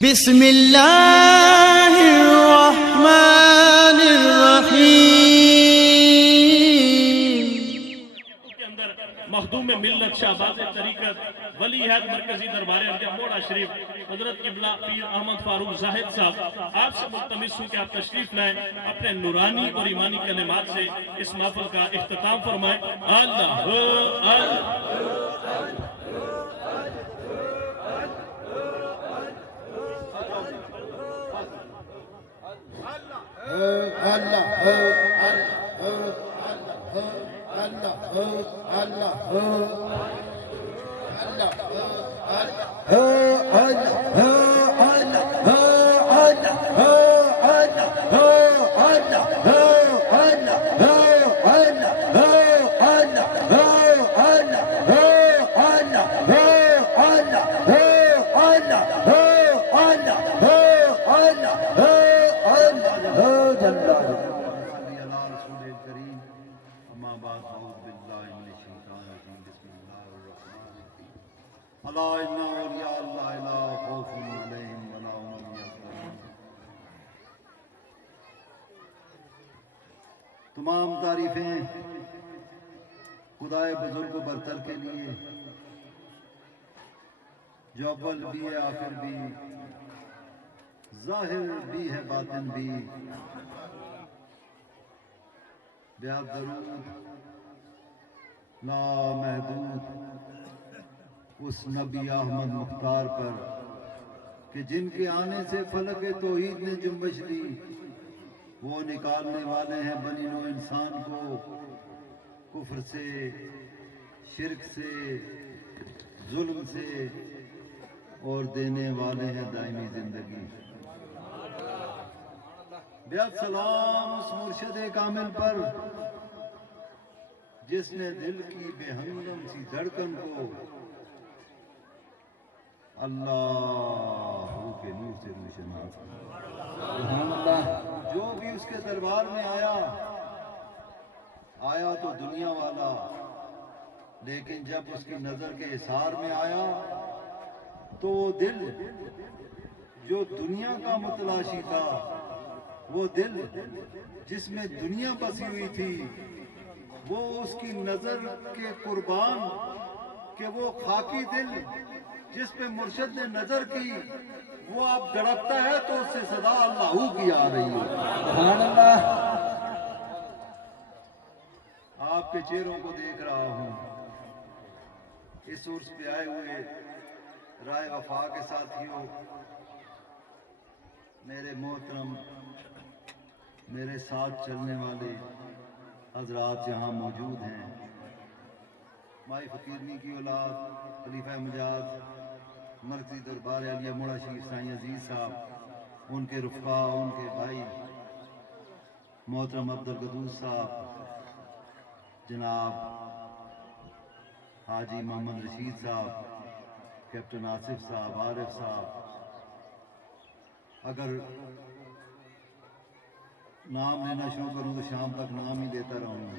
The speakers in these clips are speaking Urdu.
بسم اللہ الرحمن الرحیم کے اندر مخدوم ملت شہباز طریقت ولی عہد مرکزی دربار عرضیہ موڑا شریف حضرت قبلہ پیر احمد فاروق زاہد صاحب آپ سے ملتمس ہوں کہ آپ تشریف لائیں، اپنے نورانی اور ایمانی کلمات سے اس محفل کا اختتام فرمائیں۔ اللہ تمام تعریفیں خدائے بزرگ و برتر کے لیے جو اول بھی ہے آخر بھی ظاہر بھی ہے باطن بھی بیاد درود لا محدود اس نبی احمد مختار پر کہ جن کے آنے سے فلک توحید نے جنبش لی، وہ نکالنے والے ہیں بنی نوع انسان کو کفر سے، شرک سے، ظلم سے، اور دینے والے ہیں دائمی زندگی۔ بیعت سلام اس مرشد کامل پر جس نے دل کی بے ہنگم سی دھڑکن کو اللہ کے نور سے روشن کیا۔ جو بھی اس کے دربار میں آیا تو دنیا والا، لیکن جب اس کی نظر کے اثار میں آیا تو وہ دل جو دنیا کا متلاشی تھا، وہ دل جس میں دنیا بسی ہوئی تھی، وہ اس کی نظر کے قربان کہ وہ خاکی دل جس پہ مرشد نے نظر کی وہ اب دھڑکتا ہے تو اس سے صدا اللہ کی آ رہی ہے۔ سبحان اللہ۔ آپ کے چہروں کو دیکھ رہا ہوں، اس عرس پہ آئے ہوئے رائے وفا کے ساتھیوں، میرے محترم، میرے ساتھ چلنے والے حضرات یہاں موجود ہیں، مائی فقیرنی کی اولاد خلیفہ مجاز مرکزی دربار عرضیہ موڑا شریف سائیں عزیز صاحب، ان کے رفقا، ان کے بھائی محترم عبدالقدوس صاحب، جناب حاجی محمد رشید صاحب، کیپٹن آصف صاحب، عارف صاحب، اگر نام لینا شروع کروں تو شام تک نام ہی دیتا رہوں گا۔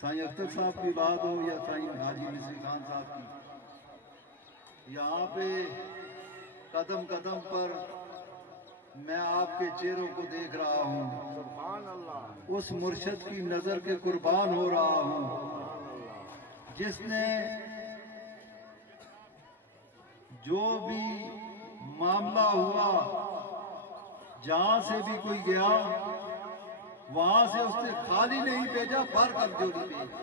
سائیں اختر صاحب کی اولاد ہو یا سائیں حاجی مصری خان صاحب کی، یہاں پہ قدم قدم پر میں آپ کے چہروں کو دیکھ رہا ہوں، اس مرشد کی نظر کے قربان ہو رہا ہوں جس نے جو بھی معاملہ ہوا، جہاں سے بھی کوئی گیا وہاں سے اس نے خالی نہیں بھیجا، بھر کر جوڑی بھیجی۔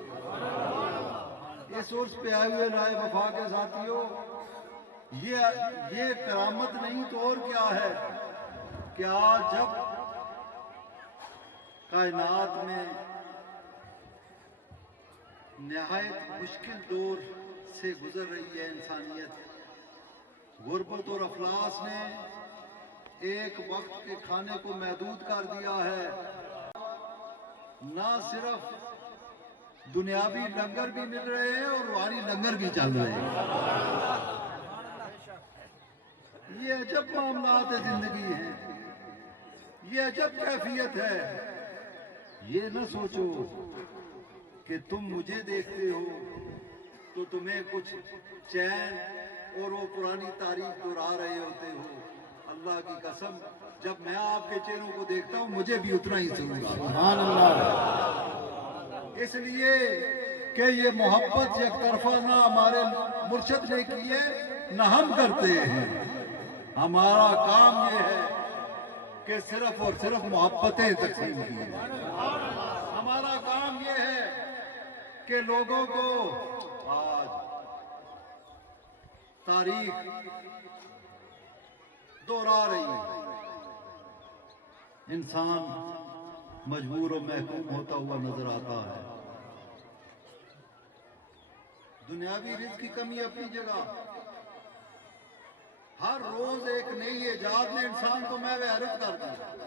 اس عرس پہ آئے ہوئے رائے وفا کے ساتھیوں، یہ کرامت نہیں تو اور کیا ہے کہ آج جب کائنات میں نہایت مشکل دور سے گزر رہی ہے انسانیت، غربت اور افلاس نے ایک وقت کے کھانے کو محدود کر دیا ہے، نہ صرف دنیاوی لنگر بھی مل رہے ہیں اور روحانی لنگر بھی چل رہے ہیں۔ یہ عجب معاملات زندگی ہیں، یہ عجب کیفیت ہے۔ یہ نہ سوچو کہ تم مجھے دیکھتے ہو تو تمہیں کچھ چین اور وہ پرانی تاریخ دہرا رہے ہوتے ہو، اللہ کی قسم جب میں آپ کے چہروں کو دیکھتا ہوں مجھے بھی اتنا ہی سرور آتا ہے۔ سبحان اللہ۔ اس لیے کہ یہ محبت یک طرفہ نہ ہمارے مرشد نے کی ہے نہ ہم کرتے ہیں۔ ہمارا کام یہ ہے کہ صرف اور صرف محبتیں تقسیم کی ہیں۔ ہمارا کام یہ ہے کہ لوگوں کو آج تاریخ دہرا رہی ہے، انسان مجبور و محکوم ہوتا ہوا نظر آتا ہے۔ دنیاوی رزق کی کمی اپنی جگہ، ہر روز ایک نئی ایجاد نے انسان کو میں حیرت کر دیا۔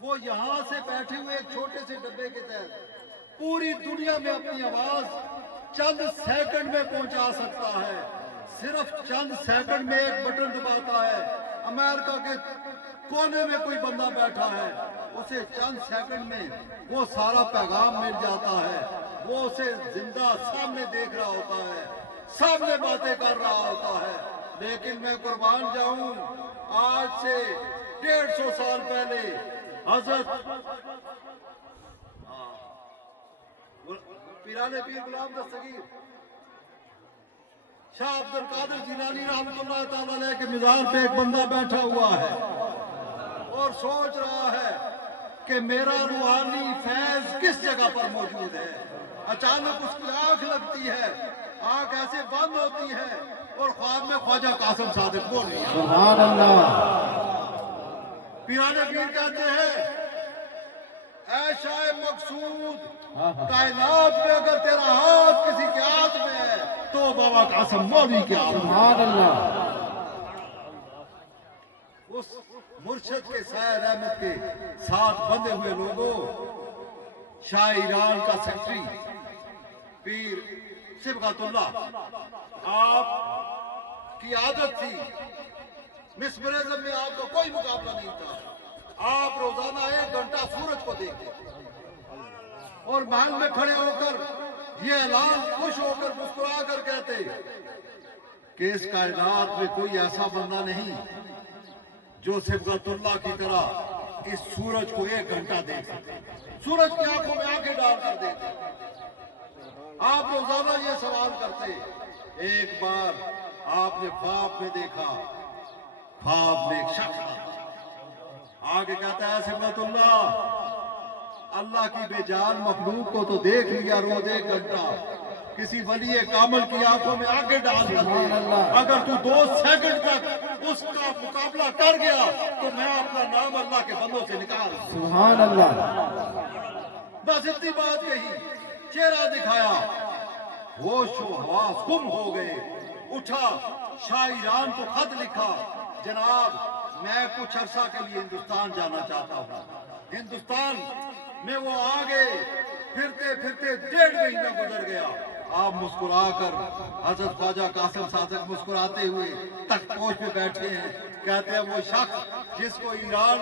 وہ یہاں سے بیٹھے ہوئے ایک چھوٹے سے ڈبے کے تحت پوری دنیا میں اپنی آواز چند سیکنڈ میں پہنچا سکتا ہے۔ صرف چند سیکنڈ میں ایک بٹن دباتا ہے، امریکہ کے کونے میں کوئی بندہ بیٹھا ہے، اسے چند سیکنڈ میں وہ سارا پیغام مل جاتا ہے، وہ اسے زندہ سامنے دیکھ رہا ہوتا ہے، سامنے باتیں کر رہا ہوتا ہے۔ لیکن میں قربان جاؤں، آج سے 150 سال پہلے حضرت پیرانے پیر غلام دستگیر شاہ عبد القادر جیلانی رحمۃ اللہ تعالی علیہ کے مزار پہ ایک بندہ بیٹھا ہوا ہے اور سوچ رہا ہے کہ میرا روحانی فیض کس جگہ پر موجود ہے۔ اچانک اس کی آنکھ لگتی ہے، آنکھ ایسے بند ہوتی ہے اور خواب میں خواجہ قاسم صادق بول رہی ہے۔ سبحان اللہ۔ پیرانے پیر کہتے ہیں، اے شاہ مقصود، کائنات میں اگر تیرا ہاتھ کسی کے ہاتھ میں ہے تو بابا قاسم مولوی کے ہاتھ میں۔ سبحان اللہ۔ اس مرشد کے سایہ رحمت کے ساتھ بندھے ہوئے لوگوں، شاہ ایران کا سیکٹری پیر صبغت اللہ، آپ کی عادت تھی، مسمرزم میں آپ کا کوئی مقابلہ نہیں تھا، آپ روزانہ 1 گھنٹہ سورج کو دیکھتے اور محل میں کھڑے ہو کر یہ اعلان خوش ہو کر مسکرا کر کہتے کہ اس کائنات میں کوئی ایسا بندہ نہیں جو صبغت اللہ کی طرح اس سورج کو 1 گھنٹہ دیکھ سکتے، سورج کی آنکھوں میں آنکھیں ڈال کر دیتے۔ آپ روزانہ یہ سوال کرتے۔ ایک بار آپ نے خواب میں دیکھا، خواب میں ایک شخص آگے کہتا ہے، صبغت اللہ، اللہ کی بے جان مخلوق کو تو دیکھ لیا روز 1 گھنٹہ، کسی ولی کامل کی آنکھوں میں آنکھیں ڈال کر دے، اگر تو 2 سیکنڈ تک اس کا مقابلہ کر گیا تو میں اپنا نام اللہ کے بندوں سے نکال دوں۔ سبحان اللہ۔ بس اتنی بات کہی، چہرہ دکھایا، ہوش و حواس گم ہو گئے، اٹھا، شاہ ایران کو خط لکھا، جناب میں کچھ عرصہ کے لیے ہندوستان جانا چاہتا ہوں۔ ہندوستان میں وہ آگے پھرتے پھرتے 1.5 مہینہ گزر گیا۔ آپ مسکرا کر، حضرت خواجہ قاسم صادق مسکراتے ہوئے تخت پوش پہ بیٹھے ہیں، کہتے ہیں وہ شخص جس کو ایران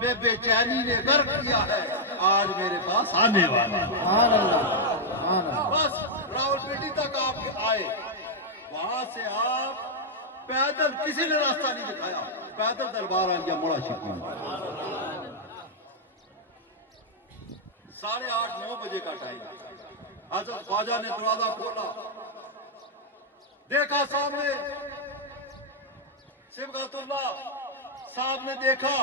میں بے چینی نے غرق کیا ہے آج میرے پاس آنے والا ہے۔ سبحان اللہ۔ سبحان اللہ۔ بس راولپنڈی تک آپ آئے، وہاں سے آپ پیدل، کسی نے راستہ نہیں دکھایا، پیدل دربار آ گیا موڑا شکوہ۔ 8:30 9 بجے کا ٹائم، حضرت خواجہ نے دروازہ کھولا، دیکھا سامنے صبغت اللہ صاحب نے دیکھا،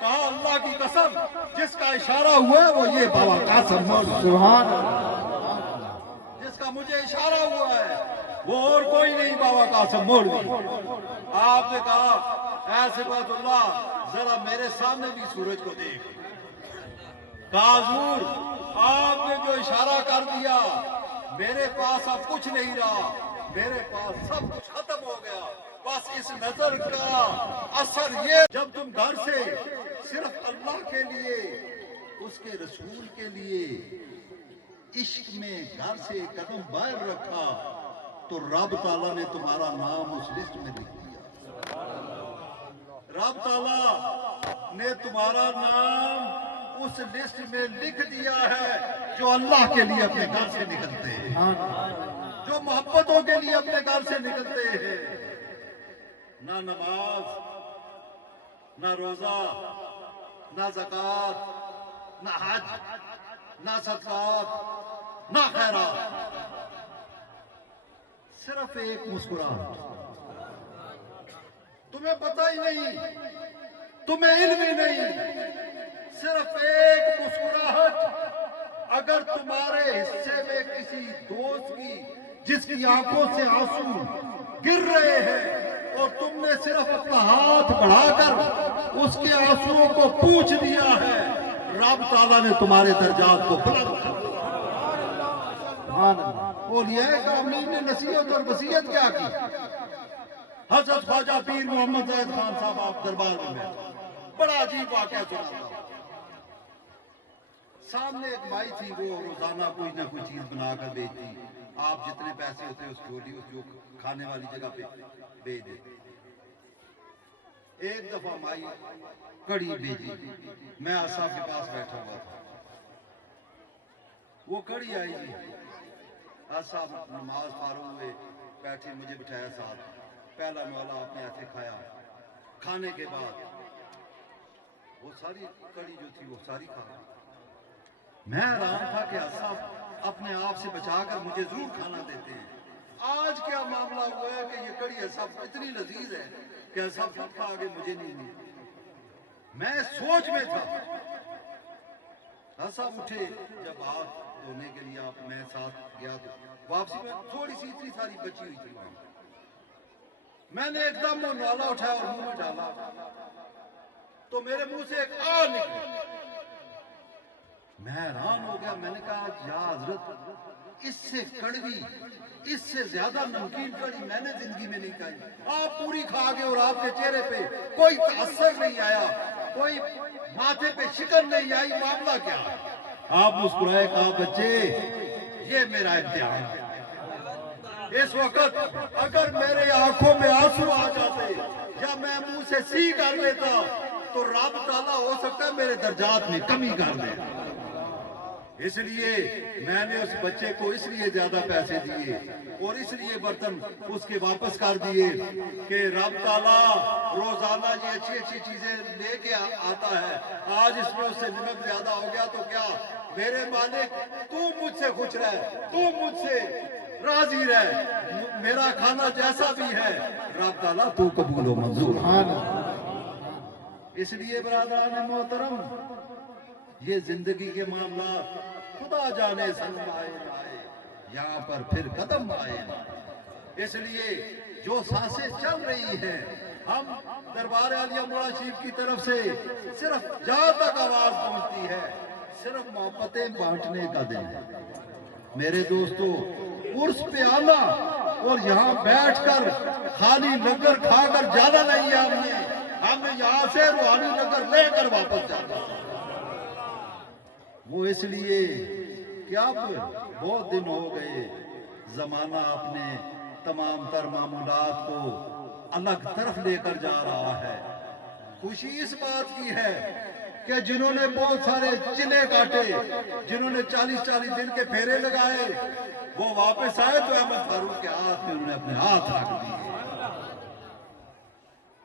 کہا اللہ کی قسم جس کا اشارہ ہوا ہے وہ یہ بابا قاسم مولوی، سبحان اللہ۔ جس کا مجھے اشارہ ہوا ہے وہ اور کوئی نہیں، بابا قاسم مولوی۔ آپ نے کہا، اے صبغت اللہ ذرا میرے سامنے بھی سورج کو دیکھ۔ کہا حضور آپ نے جو اشارہ کر دیا میرے پاس اب کچھ نہیں رہا، میرے پاس سب کچھ ختم ہو گیا، بس اس نظر کا اثر یہ، جب تم گھر سے صرف اللہ کے لیے، اس کے رسول کے لیے عشق میں گھر سے قدم باہر رکھا تو رب تعالیٰ نے تمہارا نام اس لسٹ میں لکھ دیا۔ رب تعالیٰ نے تمہارا نام اس لسٹ میں لکھ دیا ہے جو اللہ کے لیے اپنے گھر سے نکلتے ہیں۔ جو محبتوں کے لیے اپنے گھر سے نکلتے ہیں، نہ نماز، نہ روزہ، نہ زکوٰۃ، نہ حج، نہ صدقات، نہ خیرات، صرف ایک مسکراہٹ۔ تمہیں پتہ ہی نہیں، تمہیں علم ہی نہیں، صرف ایک مسکراہٹ اگر تمہارے حصے میں کسی دوست کی، جس کی آنکھوں سے آنسو گر رہے ہیں، اور تم نے صرف اپنا ہاتھ بڑھا کر اس کے آنسوؤں کو پوچھ دیا ہے، رب تعالیٰ نے تمہارے درجات کو بلند کر دیا۔ سبحان اللہ۔ اولیاء کرام نے نصیحت اور وصیت کیا کی؟ حضرت خواجہ پیر محمد زاہد خان صاحب آپ دربار میں بیٹھے، بڑا عجیب واقعہ سنا تھا۔ سامنے ایک مائی تھی، وہ روزانہ کوئی نہ کوئی چیز بنا کر بیچتی، آپ جتنے پیسے ہوتے اس چھوٹی اس جو کھانے والی جگہ پہ بیچ دیتے۔ ایک دفعہ مائی کڑی بیچی، میں صاحب کے پاس بیٹھا ہوا تھا، وہ کڑی آئی، صاحب نماز فارغ ہوئے، بیٹھے، مجھے بٹھایا ساتھ، پہلا مولا آپ نے ایسے کھایا، کھانے کے بعد وہ ساری کڑی جو تھی وہ ساری کھا گیا۔ میں حیران تھا کہ صاحب اپنے آپ سے بچا کر مجھے ضرور کھانا دیتے ہیں، آج کیا معاملہ ہوا ہے کہ یہ کڑی صاحب اتنی لذیذ ہے کہ صاحب سب کھا آگے مجھے نہیں دی۔ میں سوچ میں تھا، صاحب اٹھے، جب ہاتھ دھونے کے لیے آپ میں ساتھ گیا تو واپسی میں تھوڑی سی اتنی ساری بچی ہوئی تھی وہاں، میں نے ایک دم وہ نوالا اٹھایا اور منہ میں ڈالا تو میرے منہ سے ایک آ نکلی۔ میں حیران ہو گیا، میں نے کہا یا حضرت اس سے کڑوی، اس سے زیادہ نمکین کڑی میں نے زندگی میں نہیں کھائی، آپ پوری کھا گئے اور آپ کے چہرے پہ کوئی تاثر نہیں آیا، کوئی ماتھے پہ شکن نہیں آئی، معاملہ کیا؟ آپ مسکرائے، کہا بچے یہ میرا امتحان ہے، اس وقت اگر میرے آنکھوں میں آنسو آ جاتے یا میں منہ سے سی کر لیتا تو رب تعالیٰ ہو سکتا ہے میرے درجات میں کمی کر دے۔ اس لیے میں نے اس بچے کو اس لیے زیادہ پیسے دیے اور اس لیے برتن اس کے واپس کر دیے کہ رب تعالیٰ روزانہ یہ اچھی اچھی چیزیں لے کے آتا ہے، آج اس میں اس سے نمک زیادہ ہو گیا تو کیا، میرے مالک تو مجھ سے خوش رہ، تو مجھ سے راضی رہ، میرا کھانا جیسا بھی ہے رب تعالیٰ تو قبول و منظور۔ سبحان اللہ۔ اس لیے برادران محترم، یہ زندگی کے معاملات خدا جانے سنگ آئے نہ آئے، یہاں پر پھر قدم آئے نہ آئے۔ اس لیے جو سانسیں چل رہی ہیں، ہم دربار عالیہ مولا شریف کی طرف سے صرف جہاں تک آواز پہنچتی ہے، صرف محبتیں بانٹنے کا دن ہے۔ میرے دوستو، عرس پہ آنا اور یہاں بیٹھ کر خالی لنگر کھا کر جانا نہیں ہے، ہم نے یہاں سے روحانی لنگر لے کر واپس جانا۔ وہ اس لیے کہ اب بہت دن ہو گئے، زمانہ اپنے تمام تر معمولات کو الگ طرف لے کر جا رہا ہے۔ خوشی اس بات کی ہے کہ جنہوں نے بہت سارے چنے کاٹے، جنہوں نے 40 دن کے پھیرے لگائے، وہ واپس آئے تو احمد فاروق کے ہاتھ میں انہوں نے اپنے ہاتھ رکھ دیے۔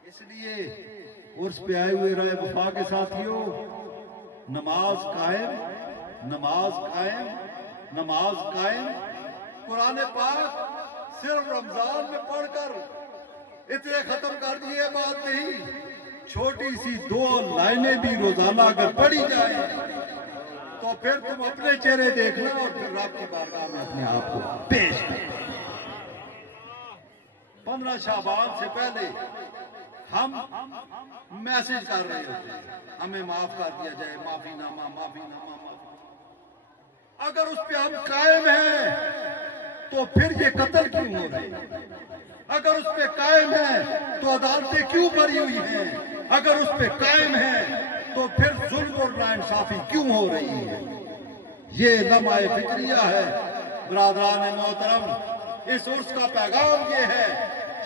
اس لیے عرس پہ آئے ہوئے رائے وفا کے ساتھیوں، نماز قائم، نماز قائم، نماز قائم۔ قرآن پاک صرف رمضان میں پڑھ کر اتنے ختم کر دیے بات نہیں، چھوٹی سی 2 لائنیں بھی روزانہ اگر پڑھی جائیں تو پھر تم اپنے چہرے دیکھنا اور پھر رب کی بارگاہ میں اپنے آپ کو پیش کرنا۔ 15 شعبان سے پہلے ہم میسج کر رہے ہوتے ہیں ہمیں معاف کر دیا جائے، معافی نامہ، معافی نامہ۔ اگر اس پہ ہم قائم ہیں تو پھر یہ قتل کیوں ہو رہے ہیں؟ اگر اس پہ قائم ہیں تو عدالتیں کیوں بری ہوئی ہیں؟ اگر اس پہ قائم ہیں تو پھر ظلم اور ناانصافی کیوں ہو رہی ہے؟ یہ لمحہ فکریہ ہے برادران محترم۔ اس عرس کا پیغام یہ ہے،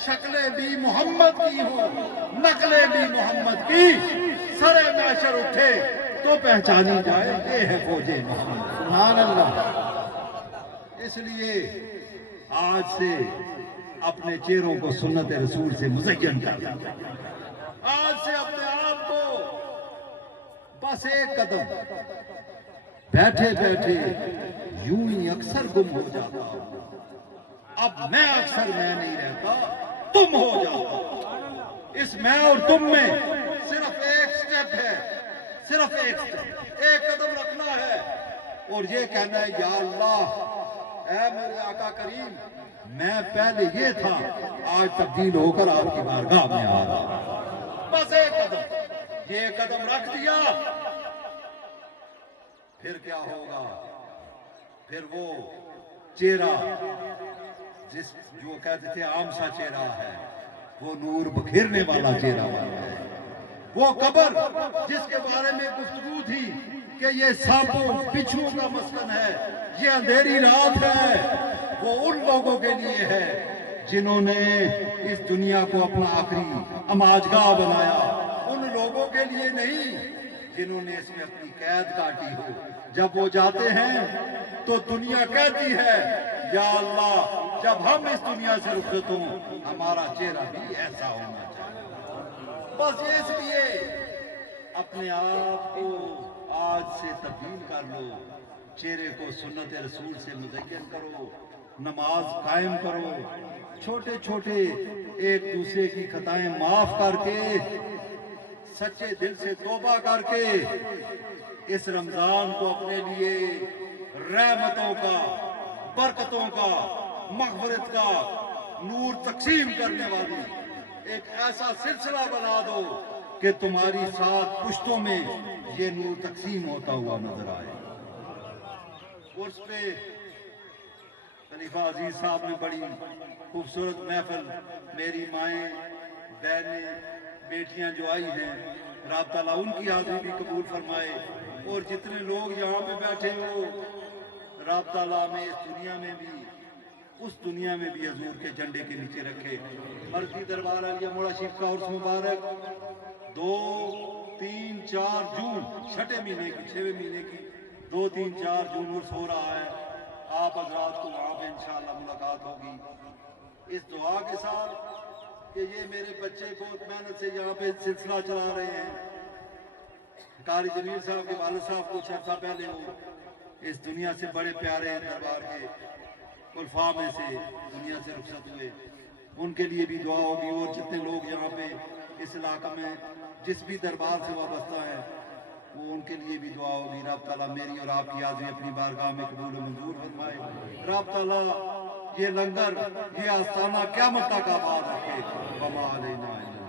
شکلیں بھی محمد کی ہوں، نقلیں بھی محمد کی، سر محشر اٹھے تو پہچانی جائے یہ ہے فوج محمد۔ سبحان اللہ۔ اس لیے آج سے اپنے چہروں کو سنت رسول سے مزین کر دیں. آج سے اپنے آپ کو بس ایک قدم بیٹھے بیٹھے یوں ہی اکثر گم ہو جاتا ہوں. اب میں اکثر میں نہیں رہتا، تم ہو جاتا. اس میں اور تم میں صرف ایک سٹیپ ہے، صرف ایک سٹیپ، ایک قدم رکھنا ہے اور یہ کہنا ہے یا اللہ اے میرے آقا کریم، میں پہلے یہ تھا، آج تبدیل ہو کر آپ کی بارگاہ میں آ رہا ہوں. بس ایک قدم، یہ قدم رکھ دیا، پھر کیا ہوگا؟ پھر وہ چہرہ جو کہتے تھے عام سا چہرہ ہے، وہ نور بکھیرنے والا چہرہ بن ہے. وہ قبر جس کے بارے میں گفتگو تھی کہ یہ سانپوں بچھوؤں کا مسکن ہے، یہ اندھیری رات ہے، وہ ان لوگوں کے لیے ہے جنہوں نے اس دنیا کو اپنا آخری اماجگاہ بنایا. ان لوگوں کے لیے نہیں جنہوں نے اس میں اپنی قید کاٹی ہو. جب وہ جاتے ہیں تو دنیا کہتی ہے یا اللہ جب ہم اس دنیا سے رخصت ہوں ہمارا چہرہ بھی ایسا ہونا چاہیے. بس اس لیے اپنے آپ کو آج سے تبدیل کر لو، چہرے کو سنت رسول سے مزین کرو، نماز قائم کرو، چھوٹے چھوٹے ایک دوسرے کی خطائیں معاف کر کے سچے دل سے توبہ کر کے اس رمضان کو اپنے لیے رحمتوں کا، برکتوں کا، مغفرت کا نور تقسیم کرنے والی ایک ایسا سلسلہ بنا دو کہ تمہاری 7 پشتوں میں یہ نور تقسیم ہوتا ہوا نظر آئے. اس پہ خلیفہ عزیز صاحب نے بڑی خوبصورت محفل، میری مائیں بہنیں بیٹیاں جو آئی ہیں، رب تعالیٰ ان کی حاضری بھی قبول فرمائے اور جتنے لوگ یہاں پہ بیٹھے ہو رب تعالیٰ میں اس دنیا میں بھی اس دنیا میں بھی حضور کے جھنڈے کے نیچے رکھے. مرضی دربار عالیہ مولا شریف کا عرس مبارک 2، 3، 4 جون، چھٹے مہینے کی، 6ویں مہینے کی 2، 3، 4 جون عرس ہو رہا ہے. آپ حضرات کو وہاں پہ انشاءاللہ ملاقات ہوگی اس دعا کے ساتھ کہ یہ میرے بچے بہت محنت سے یہاں پہ سلسلہ چلا رہے ہیں. قاری جمیل صاحب کے والد صاحب کچھ عرصہ پہلے وہ اس دنیا سے بڑے پیارے دربار کے خلفاء میں سے دنیا سے رخصت ہوئے. ان کے لیے بھی دعا ہوگی اور جتنے لوگ یہاں پہ اس علاقہ میں جس بھی دربار سے وابستہ ہیں وہ ان کے لیے بھی دعا ہوگی. رب تعالیٰ میری اور آپ کی حاضری اپنی بارگاہ میں قبول و منظور فرمائے. رب تعالیٰ یہ لنگر، یہ آستانہ قیامت تک آباد رکھے. وما علینا الا